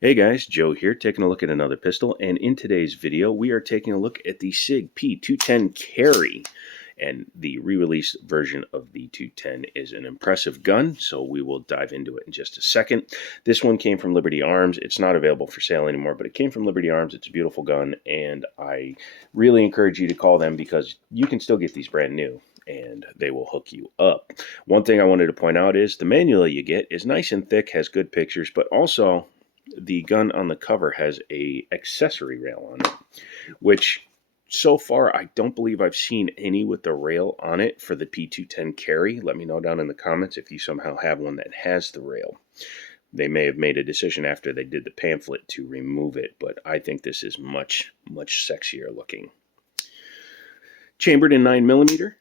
Hey guys, Joe here, taking a look at another pistol, and in today's video we are taking a look at the SIG P210 Carry, and the re-release version of the 210 is an impressive gun, so we will dive into it in just a second. This one came from Liberty Arms. It's not available for sale anymore, but it came from Liberty Arms. It's a beautiful gun, and I really encourage you to call them because you can still get these brand new and they will hook you up. One thing I wanted to point out is the manual you get is nice and thick, has good pictures, but also the gun on the cover has a accessory rail on it, which so far I don't believe I've seen any with the rail on it for the P210 Carry. Let me know down in the comments if you somehow have one that has the rail. They may have made a decision after they did the pamphlet to remove it, but I think this is much sexier looking. Chambered in 9mm.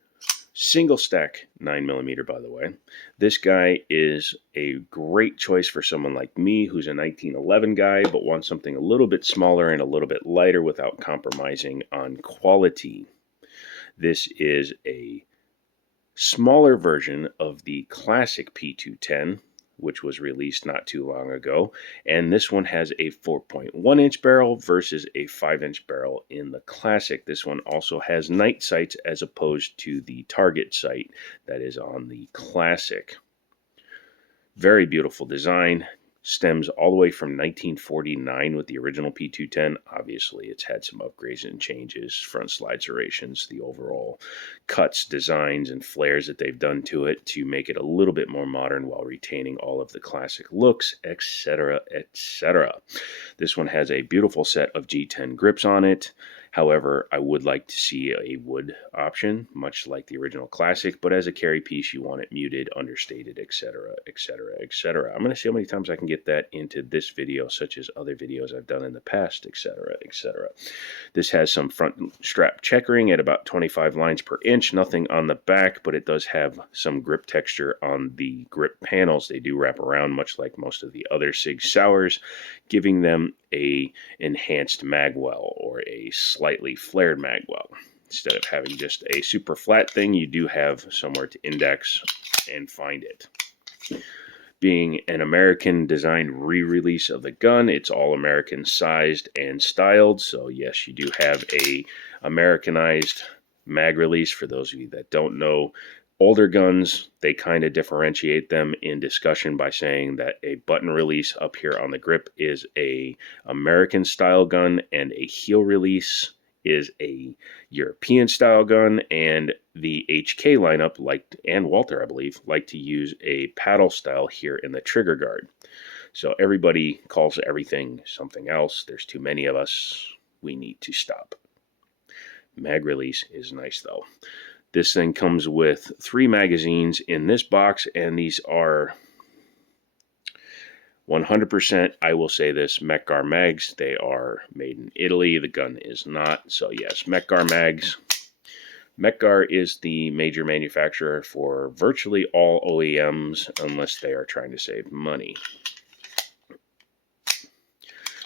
Single stack 9mm, by the way. This guy is a great choice for someone like me who's a 1911 guy but wants something a little bit smaller and a little bit lighter without compromising on quality. This is a smaller version of the classic P210, which was released not too long ago, and this one has a 4.1 inch barrel versus a 5-inch barrel in the classic. This one also has night sights as opposed to the target sight that is on the classic. Very beautiful design. Stems all the way from 1949 with the original P210. Obviously, it's had some upgrades and changes, front slide serrations, the overall cuts, designs, and flares that they've done to it to make it a little bit more modern while retaining all of the classic looks, etc., etc. This one has a beautiful set of G10 grips on it. However, I would like to see a wood option, much like the original classic, but as a carry piece, you want it muted, understated, etc., etc., etc. I'm going to see how many times I can get that into this video, such as other videos I've done in the past, etc., etc. This has some front strap checkering at about 25 lines per inch, nothing on the back, but it does have some grip texture on the grip panels. They do wrap around, much like most of the other SIG Sauers, giving them a enhanced magwell or a slightly flared magwell. Instead of having just a super flat thing, you do have somewhere to index and find it. Being an American designed re-release of the gun, it's all American sized and styled, so yes, you do have a Americanized mag release. For those of you that don't know, older guns, they kind of differentiate them in discussion by saying that a button release up here on the grip is a American style gun and a heel release is a European style gun, and the HK lineup, and Walther, I believe, like to use a paddle style here in the trigger guard. So everybody calls everything something else. There's too many of us. We need to stop. Mag release is nice though. This thing comes with 3 magazines in this box, and these are 100%, I will say this, Mec-Gar mags. They are made in Italy. The gun is not. So yes, Mec-Gar mags. Mec-Gar is the major manufacturer for virtually all OEMs unless they are trying to save money.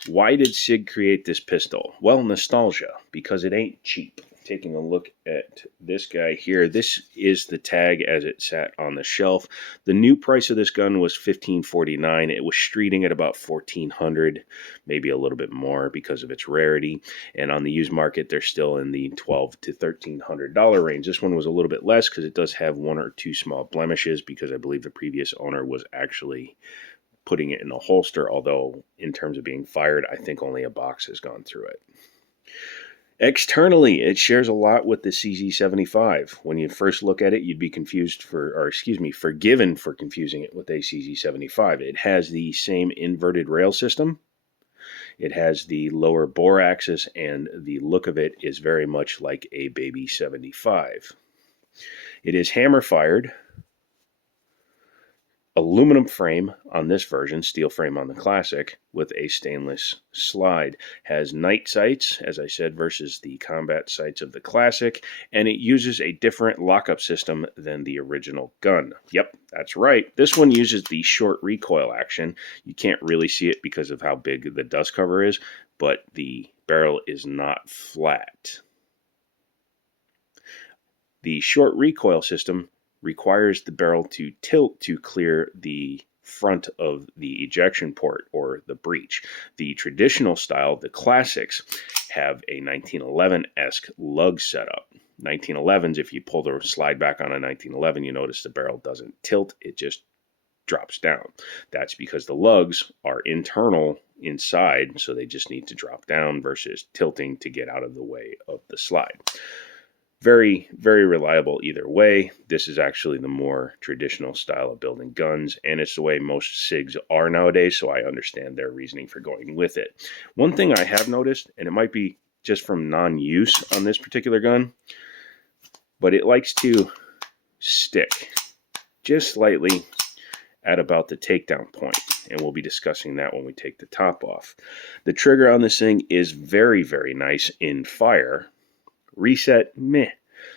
Why did SIG create this pistol? Well, nostalgia, because it ain't cheap. Taking a look at this guy here, this is the tag as it sat on the shelf. The new price of this gun was $1549. It was streeting at about $1400, maybe a little bit more because of its rarity. And on the used market, they're still in the $1200 to $1300 range. This one was a little bit less because it does have 1 or 2 small blemishes, because I believe the previous owner was actually putting it in a holster, although in terms of being fired, I think only a box has gone through it. Externally, it shares a lot with the CZ75. When you first look at it, you'd be forgiven for confusing it with a CZ75. It has the same inverted rail system. It has the lower bore axis, and the look of it is very much like a baby 75. It is hammer fired. Aluminum frame on this version, steel frame on the classic, with a stainless slide. Has night sights, as I said, versus the combat sights of the classic, and it uses a different lockup system than the original gun. Yep, that's right. This one uses the short recoil action. You can't really see it because of how big the dust cover is, but the barrel is not flat. The short recoil system requires the barrel to tilt to clear the front of the ejection port or the breech. The traditional style, the classics, have a 1911-esque lug setup. 1911s, if you pull the slide back on a 1911, you notice the barrel doesn't tilt, it just drops down. That's because the lugs are internal inside, so they just need to drop down versus tilting to get out of the way of the slide. Very, very reliable either way. This is actually the more traditional style of building guns, and it's the way most SIGs are nowadays, so I understand their reasoning for going with it. One thing I have noticed, and it might be just from non-use on this particular gun, but it likes to stick just slightly at about the takedown point, and we'll be discussing that when we take the top off. The trigger on this thing is very, very nice in fire. Reset, meh.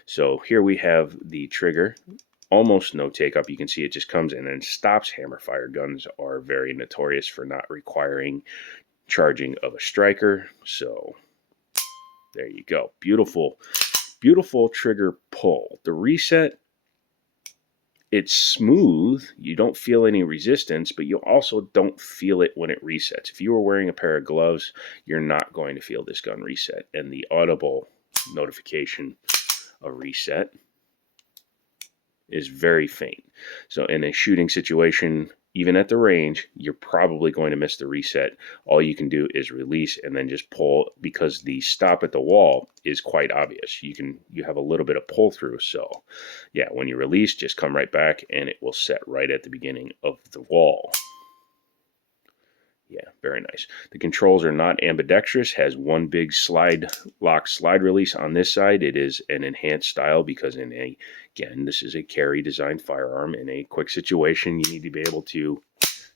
So here we have the trigger, almost no take up. You can see it just comes and then stops. Hammer fire guns are very notorious for not requiring charging of a striker. So there you go. Beautiful, beautiful trigger pull. The reset, it's smooth. You don't feel any resistance, but you also don't feel it when it resets. If you were wearing a pair of gloves, you're not going to feel this gun reset. And the audible notification of reset is very faint. So in a shooting situation, even at the range, you're probably going to miss the reset. All you can do is release and then just pull, because the stop at the wall is quite obvious. You have a little bit of pull through. So yeah, when you release, just come right back and it will set right at the beginning of the wall. Yeah, very nice. The controls are not ambidextrous, has one big slide lock slide release on this side. It is an enhanced style because again, this is a carry designed firearm. In a quick situation, you need to be able to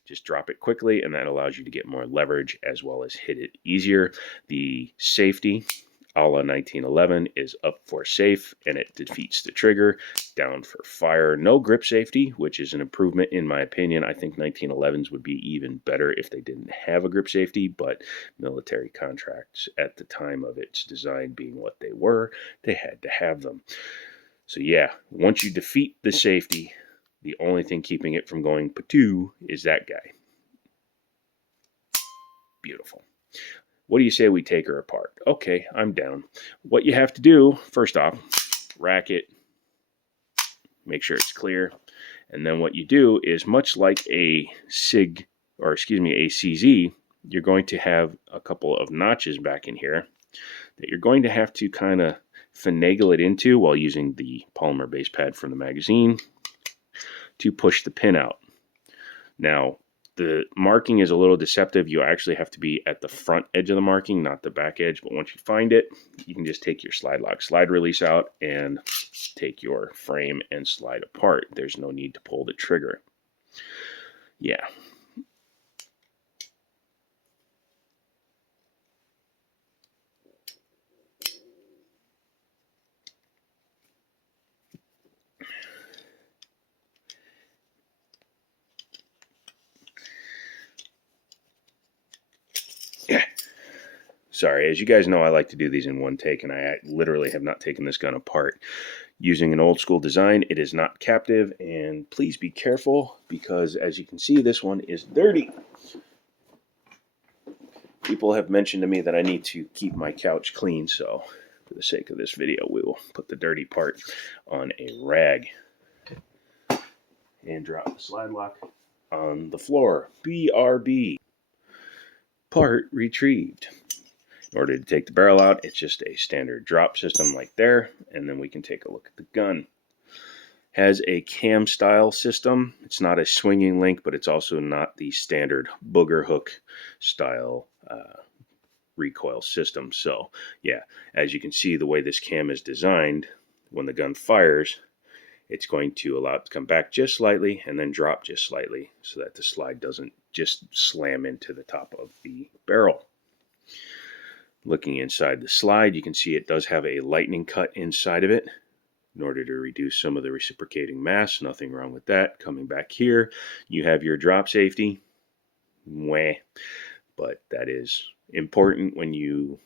just drop it quickly, and that allows you to get more leverage as well as hit it easier. The safety, a la 1911, is up for safe, and it defeats the trigger. Down for fire. No grip safety, which is an improvement in my opinion. I think 1911s would be even better if they didn't have a grip safety, but military contracts at the time of its design being what they were, they had to have them. So yeah, once you defeat the safety, the only thing keeping it from going patoo is that guy. Beautiful. What do you say we take her apart? Okay, I'm down. What you have to do, first off, rack it, make sure it's clear, and then what you do is, much like a SIG, or excuse me, a CZ, you're going to have a couple of notches back in here that you're going to have to kind of finagle it into while using the polymer base pad from the magazine to push the pin out. Now, the marking is a little deceptive. You actually have to be at the front edge of the marking, not the back edge. But once you find it, you can just take your slide lock slide release out and take your frame and slide apart. There's no need to pull the trigger. Yeah. Sorry, as you guys know, I like to do these in one take, and I literally have not taken this gun apart. Using an old school design, it is not captive, and please be careful, because as you can see, this one is dirty. People have mentioned to me that I need to keep my couch clean, so for the sake of this video, we will put the dirty part on a rag and drop the slide lock on the floor. BRB. Part retrieved. In order to take the barrel out, it's just a standard drop system like there, and then we can take a look at the gun. Has a cam style system. It's not a swinging link, but it's also not the standard booger hook style recoil system. So yeah, as you can see, the way this cam is designed, when the gun fires, it's going to allow it to come back just slightly and then drop just slightly so that the slide doesn't just slam into the top of the barrel. Looking inside the slide, you can see it does have a lightning cut inside of it in order to reduce some of the reciprocating mass. Nothing wrong with that. Coming back here, you have your drop safety. Mwah. But that is important when you,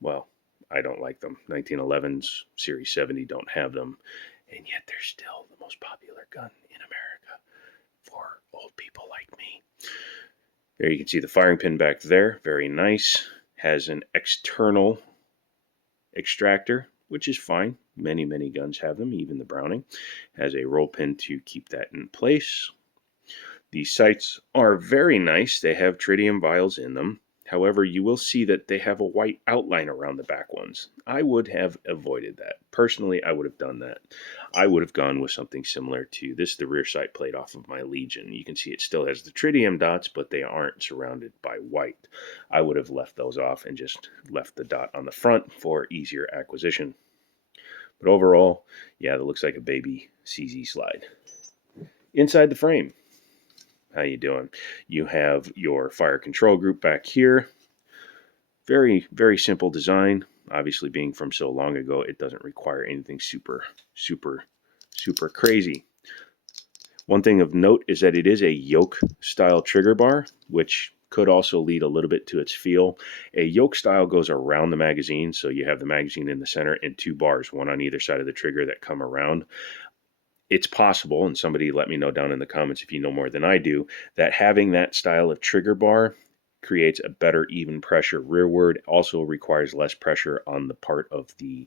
well, I don't like them. 1911s, Series 70 don't have them, and yet they're still the most popular gun in America for old people like me. There you can see the firing pin back there. Very nice. Has an external extractor, which is fine. Many guns have them, even the Browning. Has a roll pin to keep that in place. The sights are very nice. They have tritium vials in them. However, you will see that they have a white outline around the back ones. I would have avoided that. Personally, I would have done that. I would have gone with something similar to this, the rear sight plate off of my Legion. You can see it still has the tritium dots, but they aren't surrounded by white. I would have left those off and just left the dot on the front for easier acquisition. But overall, yeah, that looks like a baby CZ slide. Inside the frame, how you doing? You have your fire control group back here. Very simple design. Obviously, being from so long ago, it doesn't require anything super crazy. One thing of note is that it is a yoke style trigger bar, which could also lead a little bit to its feel. A yoke style goes around the magazine, so you have the magazine in the center and two bars, one on either side of the trigger, that come around. It's possible, and somebody let me know down in the comments if you know more than I do, that having that style of trigger bar creates a better even pressure rearward. Also requires less pressure on the part of the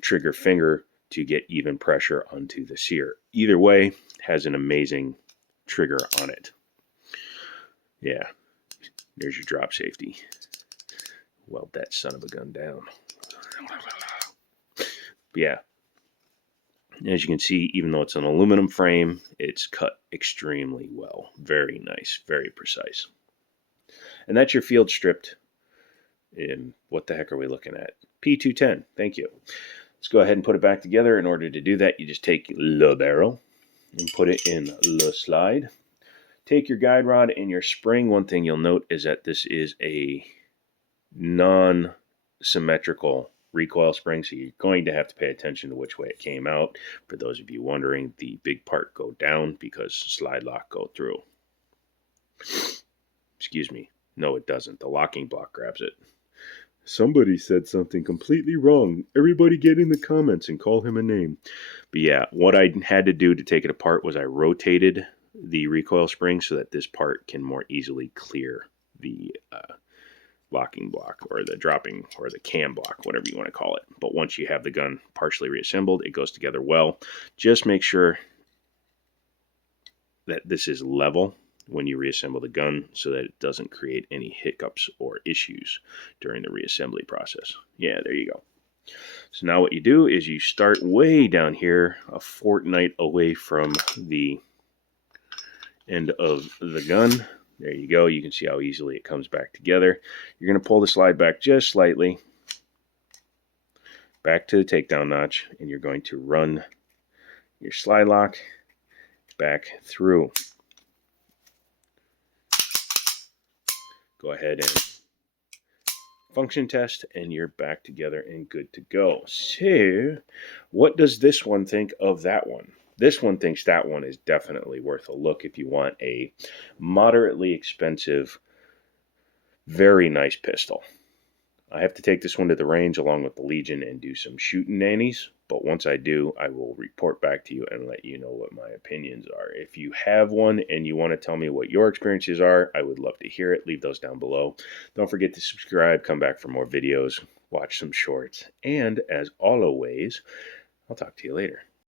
trigger finger to get even pressure onto the sear. Either way, has an amazing trigger on it. Yeah, there's your drop safety. Weld that son of a gun down. But yeah, as you can see, even though it's an aluminum frame, it's cut extremely well. Very nice, very precise. And that's your field stripped. And what the heck are we looking at? P210, thank you. Let's go ahead and put it back together. In order to do that, you just take the barrel and put it in the slide. Take your guide rod and your spring. One thing you'll note is that this is a non-symmetrical recoil spring, so you're going to have to pay attention to which way it came out. For those of you wondering, the big part go down because slide lock go through. Excuse me. No, it doesn't. The locking block grabs it. Somebody said something completely wrong. Everybody get in the comments and call him a name. But yeah, what I had to do to take it apart was I rotated the recoil spring so that this part can more easily clear the locking block or the dropping or the cam block, whatever you want to call it. But once you have the gun partially reassembled, it goes together well. Just make sure that this is level when you reassemble the gun so that it doesn't create any hiccups or issues during the reassembly process. Yeah, there you go. So now what you do is you start way down here, a fortnight away from the end of the gun. There you go. You can see how easily it comes back together. You're going to pull the slide back just slightly, back to the takedown notch, and you're going to run your slide lock back through. Go ahead and function test, and you're back together and good to go. So, what does this one think of that one? This one thinks that one is definitely worth a look if you want a moderately expensive, very nice pistol. I have to take this one to the range along with the Legion and do some shooting nannies. But once I do, I will report back to you and let you know what my opinions are. If you have one and you want to tell me what your experiences are, I would love to hear it. Leave those down below. Don't forget to subscribe, come back for more videos, watch some shorts. And as always, I'll talk to you later.